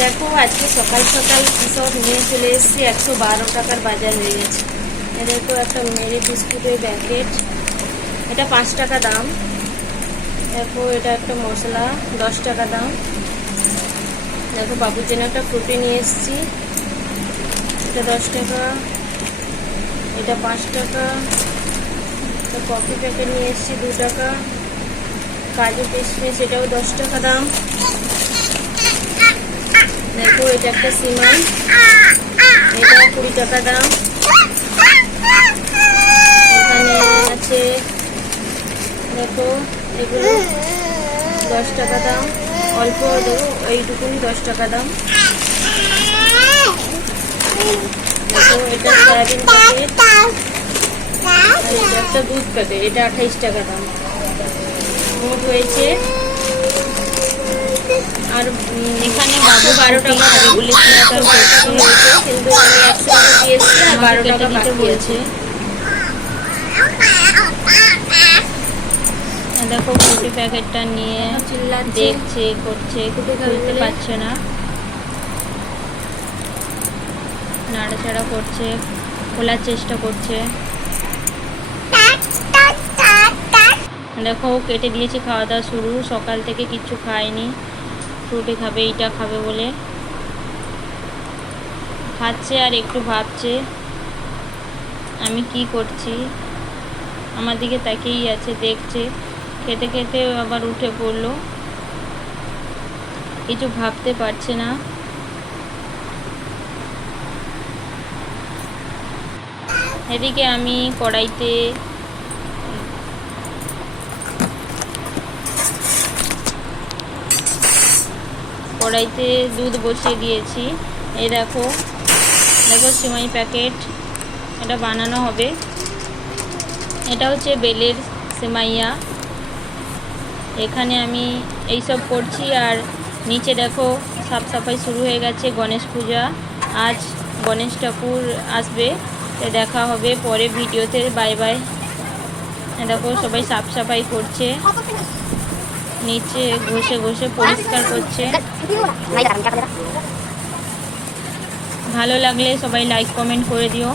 দেখো আজকে সকাল সকাল কী সব নিয়ে চলে এসেছি। 112 টাকার বাজার হয়ে গেছে। দেখো একটা মেরি বিস্কুটের প্যাকেট, এটা 5 টাকা দাম। দেখো এটা একটা মশলা, 10 টাকা দাম। দেখো বাবুর জন্য একটা ফ্রুটি নিয়ে এসেছি, এটা 10 টাকা, এটা 5 টাকা। কফি প্যাকেট নিয়ে এসেছি 2 টাকা। কাজু কিশমিশ, এটাও 10 টাকা দাম। দেখো এটা একটা সিমাই, এটাও 20 টাকা দাম। এখানে আছে দেখো এগুলো 10 টাকা দাম, অল্প দেবো এইটুকুনি 10 টাকা দাম। দেখো এটা সয়াবিন প্যাকেট, আর এটা একটা দুধ প্যাকেট, এটা 28 টাকা দাম। মোট হয়েছে। আর এখানে বাবু 12 টাকা খাবে বলে হয়েছে, কিন্তু আমি 100 টাকা দিয়েছি আর 12 টাকা বাকি হয়েছে। দেখো ফ্রুটি প্যাকেটটা নিয়ে দেখছে, করছে, খুলতে পারছে না, নাড়াচাড়া করছে, খোলার চেষ্টা করছে। দেখো কেটে দিয়েছি, খাওয়া দাওয়া শুরু। সকাল থেকে কিচ্ছু খায়নি, ফ্রুটি খাবে, এইটা খাবে বলে খাচ্ছে আর একটু ভাবছে আমি কি করছি। আমার দিকে তাকিয়েই আছে, দেখছে। খেতে খেতে আবার উঠে পড়লো, কিছু ভাবতে পারছে না। এদিকে আমি কড়াইতে দুধ বসিয়ে দিয়েছি। এই দেখো দেখো সিমাই প্যাকেট, এটা বানানো হবে। এটা হচ্ছে বেলের সেমাইয়া। এখানে আমি এইসব করছি, আর নিচে দেখো সাফ সাফাই শুরু হয়ে গেছে। গণেশ পূজা, আজ গণেশ ঠাকুর আসবে, দেখা হবে পরে ভিডিওতে। Bye bye. দেখো সবাই সাফ সাফাই করছে, নিচে ঘষে ঘষে পরিষ্কার করছে। ভালো লাগলে সবাই লাইক কমেন্ট করে দিও।